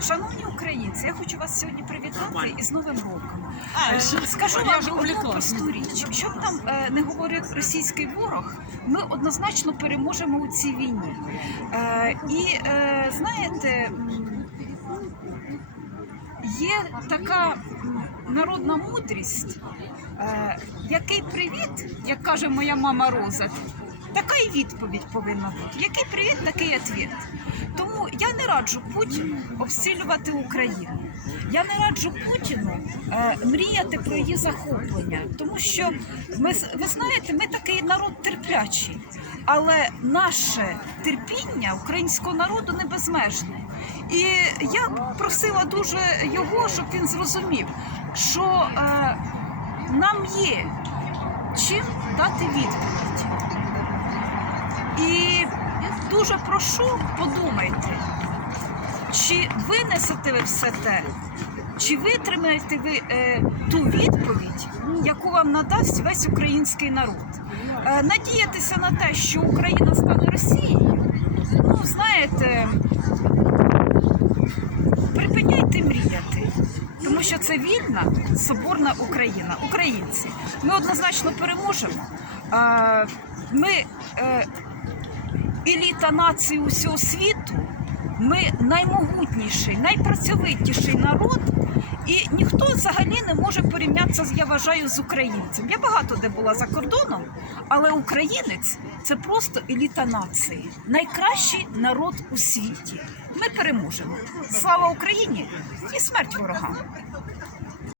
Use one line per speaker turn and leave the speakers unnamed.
Шановні українці, я хочу вас сьогодні привітати із Новим роком. Е, Скажу вам одну просту річ. Що б там е, не говорив російський ворог, ми однозначно переможемо у цій війні. Е, І знаєте, є така народна мудрість, який привіт, як каже моя мама Роза, така і відповідь повинна бути. Який привіт, такий відповідь. Тому я не раджу Путіну обстрілювати Україну. Я не раджу Путіну е, мріяти про її захоплення, тому що ми ви знаєте, ми такий народ терплячий, але наше терпіння українського народу не безмежне. І я просила дуже його, щоб він зрозумів, що е, нам є чим дати відповідь. Дуже прошу, подумайте, чи винесете ви все те, чи витримаєте ви е, ту відповідь, яку вам надасть весь український народ. Е, надіятися на те, що Україна стане Росією, ну знаєте, припиняйте мріяти. Тому що це вільна, соборна Україна, українці. Ми однозначно переможемо. Ми е, еліта нації усього світу. Ми наймогутніший, найпрацьовитіший народ, і ніхто взагалі не може порівнятися, я вважаю, з українцем. Я багато де була за кордоном, але українець це просто еліта нації, найкращий народ у світі. Ми переможемо. Слава Україні і смерть ворогам!